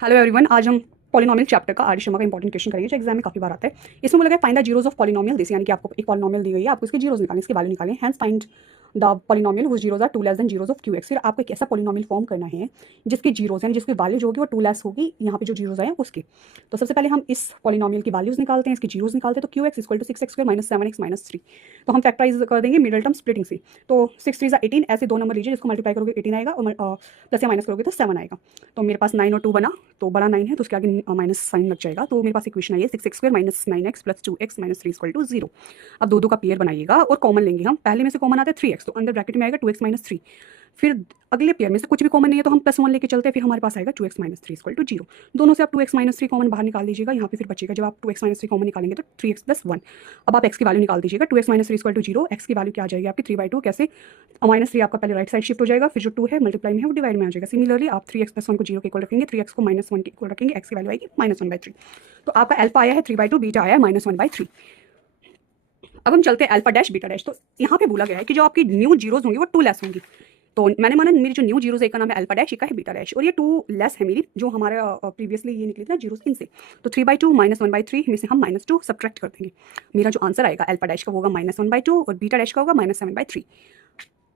Hello everyone, आज हम polynomial chapter का आर शर्मा का इंपॉर्टेंट क्वेश्चन करेंगे जो एग्जाम में काफी बार आता है। इसमें बोला गया find the zeros of polynomial this, यानी कि आपको एक पॉलिनोमियल दी गई है, आपको इसके जीरोस निकालने, इसकी वैल्यू निकालें। Hence find the polynomial whose zeros are two less than zeros of Q X. फिर आपको एक ऐसा पॉलिनोमियल फॉर्म करना है जिसकी जीरोस यानी जिसकी वैल्यू जो होगी वो टू लेस होगी यहाँ पे जो जीरोस आए हैं उसकी। तो सबसे पहले हम इस पॉलिनोमियल की वैल्यूज निकालते हैं, इसकी जीरोस निकालते हैं। तो Q X equal to six X square minus seven X minus three. तो हम फैक्टराइज कर देंगे मिडिल टर्म स्प्लिटिंग से। तो सिक्स थ्री 18, ऐसे दो नंबर लीजिए जिसको मल्टीप्लाई करोगे 18 आएगा और प्लस या माइनस करोगे तो 7 आएगा। तो मेरे पास 9 और 2 बना, तो बड़ा 9 है तो उसके आगे माइनस साइन लग जाएगा। तो मेरे पास इक्वेशन आई है six X square minus nine X plus two X minus three equal to zero. अब दो दो का पेयर बनाइएगा और कॉमन लेंगे हम। पहले में से कॉमन आता है 3x, तो अंदर ब्रैकेट में आएगा 2x माइनस थ्री। फिर अगले पेयर में से कुछ भी कॉमन नहीं है तो हम प्लस वन लेके चलते हैं, फिर हमारे पास आएगा 2x minus three equal to zero. दोनों से आप 2x माइनस थ्री कॉमन बाहर निकाल लीजिएगा, यहाँ पे फिर बचेगा जब आप 2x माइनस थ्री कॉमन निकालेंगे तो 3x प्लस वन। अब आप x की वैल्यू निकाल दीजिएगा, 2x minus three equal to zero. X की वैल्यू क्या आ जाएगी आपकी 3/2। कैसे? माइनस थ्री आपका पहले राइट साइड शिफ्ट हो जाएगा, फिर जो 2 है मल्टीप्लाई में है वो डिवाइड में आ जाएगा। सिमिलरली आप 3x प्लस वन को जीरो के इक्वल रखेंगे, 3x को माइनस वन के इक्वल रखेंगे, x की वैल्यू आएगी -1/3। तो आपका अल्फा आया है 3/2, बीटा आया है -1/3। अब हम चलते हैं अल्फा डैश बीटा डैश। तो यहाँ पे बोला गया है कि जो आपकी न्यू जीरोज होंगी वो टू लेस होंगी। तो मैंने माना मेरी जो न्यू जीरोज, एक का नाम है अल्फा डैश, एक का है बीटा डैश, और ये टू लेस है मेरी जो हमारा प्रीवियसली ये निकली थी ना जीरोज इनसे। तो 3/2 -1/3 में से हम -2 सब्ट्रैक्ट कर देंगे। मेरा जो आंसर आएगा अल्फा डैश का होगा -1/2 और बीटा डैश का होगा -7/3।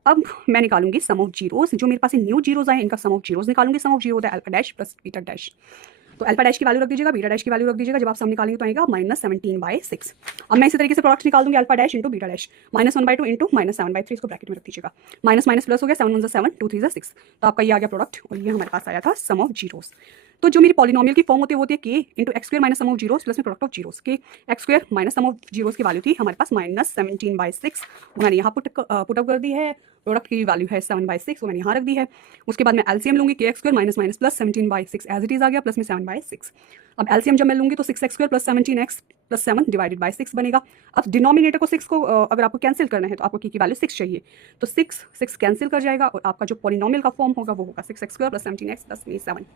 अब मैं निकालूंगी सम ऑफ जीरोस। जो मेरे पास न्यू जीरोस आए इनका सम ऑफ जीरोस निकालूंगी। सम ऑफ जीरो होता है alpha dash plus beta dash. तो अल्फा डैश की वैल्यू रख दीजिएगा, बीटा डैश की वैल्यू रख दीजिएगा। जब आप सम निकालेंगे तो आएगा -17/6। अब मैं इसी तरीके से प्रोडक्ट निकाल दूंगी alpha dash into beta dash. -1/2 into -7/3, इसको ब्रैकेट में रख दीजिएगा। माइनस माइनस प्लस हो गया, 7 1 7 2 3 6। तो आपका ये आ गया प्रोडक्ट, और ये हमारे पास आया था सम ऑफ जीरोस। तो जो मेरी पॉलिनोमियल की फॉर्म होती है वो होती है के into x square minus sum of zeros plus में प्रोडक्ट ऑफ जीरोस। के X square minus sum of zeros की वैल्यू थी हमारे पास -17/6, मैंने यहाँ पुटअप कर दी है। प्रोडक्ट की वैल्यू है 7/6, वो मैंने यहाँ रख दी है। उसके बाद मैं एलसीएम लूंगी, के X square minus minus plus 17/6 as it is आ गया, प्लस में 7/6। अब एलसीएम जब मैं लूंगी तो 6x square plus 17x plus 7 divided by 6 बनेगा। अब डिनोमिनेटर को 6 को अगर आपको कैंसिल करना है तो आपको की वैल्यू 6 चाहिए। तो 6 कैंसिल कर जाएगा और आपका जो पॉलिनोमियल का फॉर्म होगा वो होगा 6x square plus 17x plus 7।